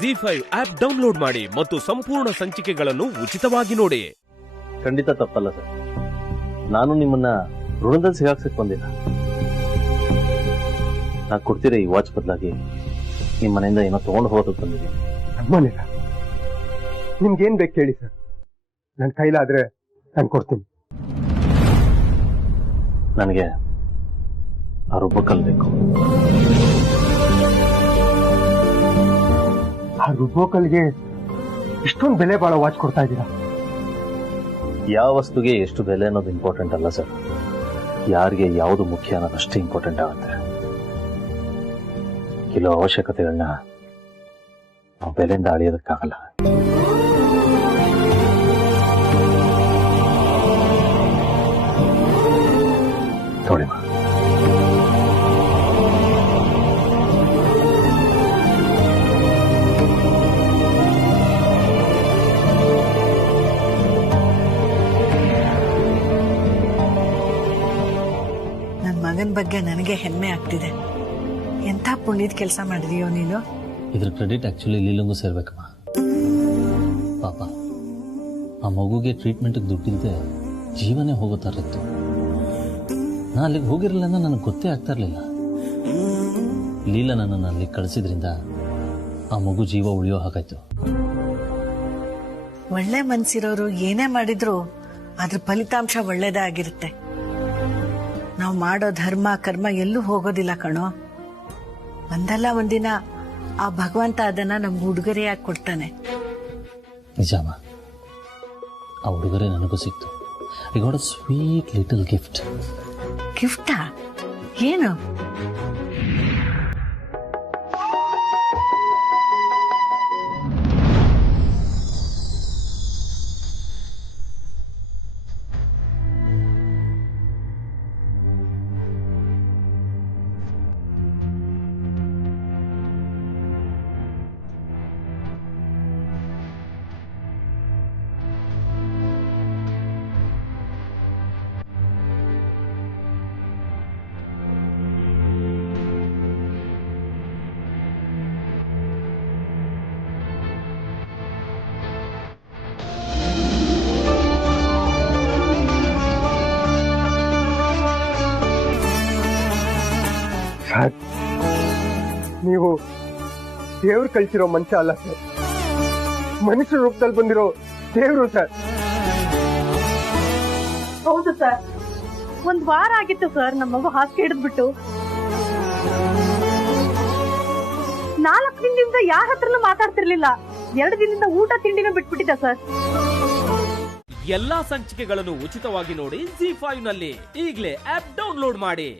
ಜಿ5 app download ಮಾಡಿ ಮತ್ತು ಸಂಪೂರ್ಣ ಸಂಚಿಕೆಗಳನ್ನು ಉಚಿತವಾಗಿ ನೋಡಿ. ಖಂಡಿತ ತಪ್ಪಲ್ಲ ಸರ್. ನಾನು ನಿಮ್ಮನ್ನ ಋಣದಲ್ಲಿ ಸಿಗಾಕ್ಸಕ್ ಬಂದಿಲ್ಲ. ನಾ ಕೊಡ್ತೀರ ಈ ವಾಚ್ ಬದಲಾಗಿ ನಿಮ್ಮ ಮನೆಯಿಂದ ಏನೋ ತಗೊಂಡು ಹೋಗೋದಕ್ಕೆ ಬಂದಿದ್ದೀನಿ. ನಮ್ಮನಿಲ್ಲ, ನಿಮ್ಗೇನ್ ಬೇಕು ಕೇಳಿ ಸರ್, ನನ್ನ ಕೈಲಾದ್ರೆ ನಾನು ಕೊಡ್ತೀನಿ. ನನಗೆ ಆ ರುಬ್ಬಕಲ್ ಬೇಕು. ಆ ರುಬೋಕಲ್ಗೆ ಇಷ್ಟೊಂದು ಬೆಲೆ ಬಾಳೋ ವಾಚ್ ಕೊಡ್ತಾ ಇದ್ದೀರಾ? ಯಾವ ವಸ್ತುಗೆ ಎಷ್ಟು ಬೆಲೆ ಅನ್ನೋದು ಇಂಪಾರ್ಟೆಂಟ್ ಅಲ್ಲ ಸರ್, ಯಾರಿಗೆ ಯಾವುದು ಮುಖ್ಯ ಅನ್ನೋದು ಅಷ್ಟೇ ಇಂಪಾರ್ಟೆಂಟ್ ಆಗುತ್ತೆ. ಕೆಲವು ಅವಶ್ಯಕತೆಗಳನ್ನ ನಾವು ಬೆಲೆಯಿಂದ ಅಳಿಯೋದಕ್ಕಾಗಲ್ಲ. ನೋಡಿ ಮಾ, ಮಗನ ಬಗ್ಗೆ ನನಗೆ ಹೆಮ್ಮೆ ಆಗ್ತಿದೆ. ಎಂಥ ಪುಣ್ಯದ ಕೆಲಸ ಮಾಡಿದೀಯೋ ನೀನು. ಇದ್ರ ಕ್ರೆಡಿಟ್ ಆಕ್ಚುಲಿ ಲೀಲಂಗೂ ಸೇರ್ಬೇಕಮ್ಮ. ಪಾಪ ಆ ಮಗುಗೆ ಟ್ರೀಟ್ಮೆಂಟ್ಗೆ ದುಡ್ಡಿಲ್ಲದೆ ಜೀವನೇ ಹೋಗುತ್ತಾರಿತ್ತು. ನಾ ಅಲ್ಲಿಗೆ ಹೋಗಿರಲಿಲ್ಲ ಅಂದ್ರೆ ನನಗೆ ಗೊತ್ತೇ ಆಗ್ತಾ ಇರಲಿಲ್ಲ. ಲೀಲಾ ನನ್ನನ್ನು ಅಲ್ಲಿಗೆ ಕಳಿಸಿದ್ರಿಂದ ಆ ಮಗು ಜೀವ ಉಳಿಯೋ ಹಾಗಾಯ್ತು. ಒಳ್ಳೆ ಮನ್ಸಿರೋರು ಏನೇ ಮಾಡಿದ್ರು ಅದ್ರ ಫಲಿತಾಂಶ ಒಳ್ಳೇದೇ ಆಗಿರುತ್ತೆ. ನಾವು ಮಾಡೋ ಧರ್ಮ ಕರ್ಮ ಎಲ್ಲೂ ಹೋಗೋದಿಲ್ಲ ಕಣೋ. ಒಂದಲ್ಲ ಒಂದಿನ ಆ ಭಗವಂತ ಅದನ್ನ ನಮ್ಗೆ ಉಡುಗೊರೆಯಾಗಿ ಕೊಡ್ತಾನೆ. ನಿಜಾಮ, ಆ ಉಡುಗೊರೆ ನನಗೂ ಸಿಕ್ತು. I got a sweet little gift. ಗಿಫ್ಟಾ? ಏನು? ಸರ್, ನೀವು ದೇವ್ರು ಕಳ್ಸಿರೋ ಮನುಷ್ಯ ಅಲ್ಲ ಸರ್, ಮನುಷ್ಯ ರೂಪದಲ್ಲಿ ಬಂದಿರೋ ದೇವ್ರು ಸರ್. ಹೌದು ಸರ್, ಒಂದ್ ವಾರ ಆಗಿತ್ತು ಸರ್ ನಮ್ಮ ಮಗು ಹಾಸಿಗೆ ಹಿಡಿದ್ಬಿಟ್ಟು. 4 ದಿನದಿಂದ ಯಾರ ಹತ್ರನೂ ಮಾತಾಡ್ತಿರ್ಲಿಲ್ಲ. 2 ದಿನದಿಂದ ಊಟ ತಿಂಡಿನೂ ಬಿಟ್ಬಿಟ್ಟಿದ್ದ ಸರ್. ಎಲ್ಲಾ ಸಂಚಿಕೆಗಳನ್ನು ಉಚಿತವಾಗಿ ನೋಡಿ ಜಿ5 ನಲ್ಲಿ. ಈಗಲೇ ಆಪ್ ಡೌನ್ಲೋಡ್ ಮಾಡಿ.